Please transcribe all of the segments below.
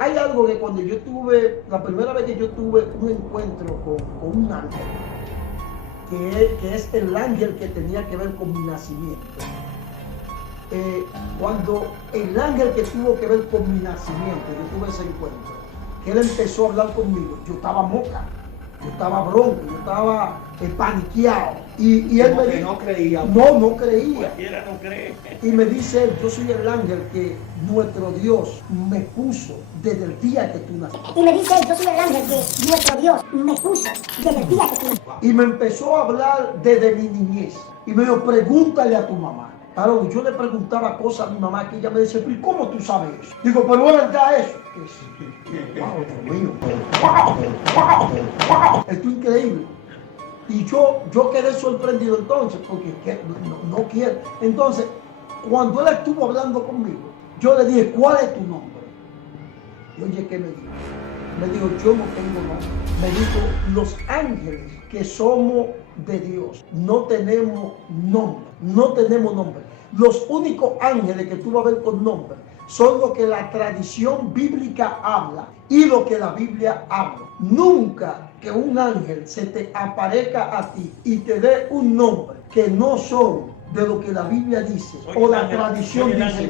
Hay algo que cuando yo tuve, la primera vez que yo tuve un encuentro con un ángel, que es el ángel que tenía que ver con mi nacimiento. Cuando el ángel que tuvo que ver con mi nacimiento, yo tuve ese encuentro, que él empezó a hablar conmigo, yo estaba moca, yo estaba bronco, yo estaba paniqueado. Y él me dijo, no creía. No creía. Cualquiera no cree. Y me dice él, yo soy el ángel que nuestro Dios me puso desde el día que tú naciste. Y me dice él, yo soy el ángel que nuestro Dios me puso desde el día que tú naciste. Y me empezó a hablar desde mi niñez. Y me dijo, pregúntale a tu mamá. Claro, yo le preguntaba cosas a mi mamá que ella me decía, ¿y cómo tú sabes eso? Digo, pero es verdad eso. Wow, Dios mío. Esto es increíble. Y yo quedé sorprendido entonces, porque no quiero. Entonces, cuando él estuvo hablando conmigo, yo le dije, ¿cuál es tu nombre? Y oye, ¿qué me dijo? Me dijo, yo no tengo nombre. Me dijo, los ángeles que somos de Dios no tenemos nombre. No tenemos nombre. Los únicos ángeles que tú vas a ver con nombre son lo que la tradición bíblica habla y lo que la Biblia habla. Nunca que un ángel se te aparezca a ti y te dé un nombre que no son de lo que la Biblia dice o la tradición dice,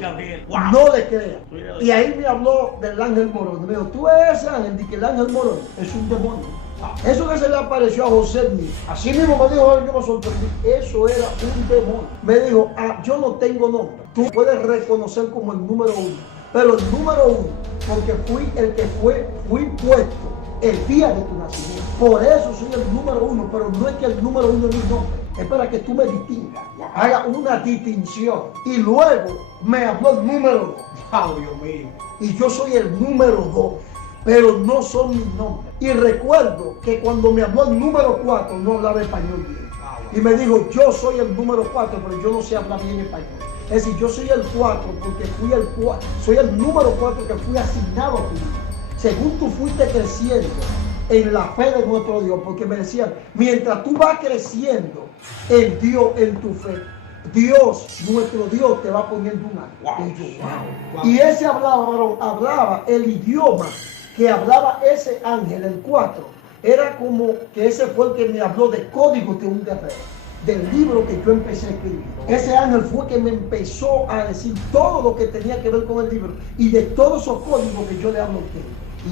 no le creas. Y ahí me habló del ángel morón. Me dijo, tú eres ese ángel, de que el ángel morón es un demonio. Eso que se le apareció a José Smith, así mismo me dijo, yo me sorprendí, eso era un demonio. Me dijo, yo no tengo nombre, tú puedes reconocer como el número uno, pero el número uno, porque fui el que fui puesto el día de tu nacimiento. Por eso soy el número uno, pero no es que el número uno es mi nombre, es para que tú me distingas, haga una distinción. Y luego me habló el número dos. Oh, Dios mío. Y yo soy el número dos, pero no son mis nombres. Y recuerdo que cuando me habló el número 4 no hablaba español bien. Y me dijo, yo soy el número 4, pero yo no sé hablar bien español. Es decir, yo soy el 4 porque soy el número 4 que fui asignado a tu vida. Según tú fuiste creciendo en la fe de nuestro Dios, porque me decían, mientras tú vas creciendo en Dios, en tu fe, Dios, nuestro Dios, te va poniendo un ángel. Y yo, wow. Y ese hablaba el idioma que hablaba ese ángel, el 4, era como que ese fue el que me habló de códigos de un guerrero, del libro que yo empecé a escribir. Ese ángel fue que me empezó a decir todo lo que tenía que ver con el libro y de todos esos códigos que yo le hablo a usted.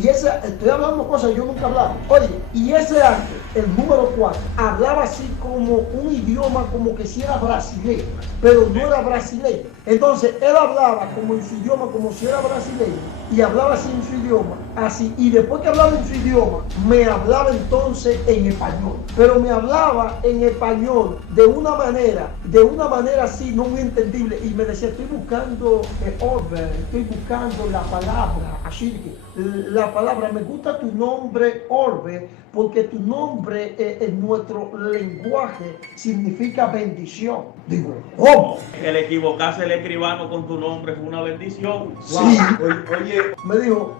Y estoy hablando cosas que yo nunca hablaba. Oye, y ese ángel, el número 4, hablaba así como un idioma como que si era brasileño, pero no era brasileño. Entonces, él hablaba como en su idioma, como si era brasileño, y hablaba así en su idioma, así. Y después que hablaba en su idioma, me hablaba entonces en español. Pero me hablaba en español de una manera así, no muy entendible. Y me decía, estoy buscando estoy buscando la palabra, así que la palabra, me gusta tu nombre, Orbe, porque tu nombre en nuestro lenguaje significa bendición. Digo, ¿cómo? El equivocarse el escribano con tu nombre fue una bendición. Sí. Oye, me dijo,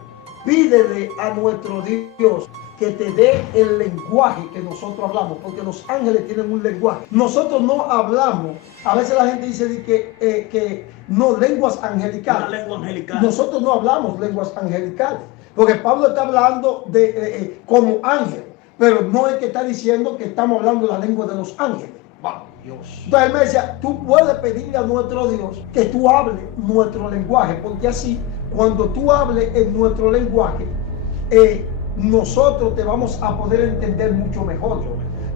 pídele a nuestro Dios que te dé el lenguaje que nosotros hablamos, porque los ángeles tienen un lenguaje. Nosotros no hablamos, a veces la gente dice que no, lenguas angelicales. Una lengua angelical. Nosotros no hablamos lenguas angelicales, porque Pablo está hablando como ángel, pero no es que está diciendo que estamos hablando la lengua de los ángeles. Wow, Dios. Entonces él me decía, tú puedes pedirle a nuestro Dios que tú hables nuestro lenguaje, porque así, cuando tú hables en nuestro lenguaje, nosotros te vamos a poder entender mucho mejor.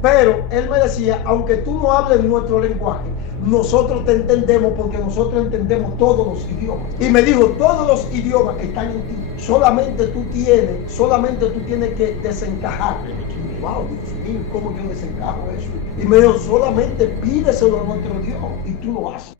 Pero él me decía, aunque tú no hables nuestro lenguaje, nosotros te entendemos porque nosotros entendemos todos los idiomas. Y me dijo, todos los idiomas están en ti. Solamente tú tienes que desencajar. Wow, Dios mío, ¿cómo yo desencajo eso? Y me dijo, solamente pídeselo a nuestro Dios y tú lo haces.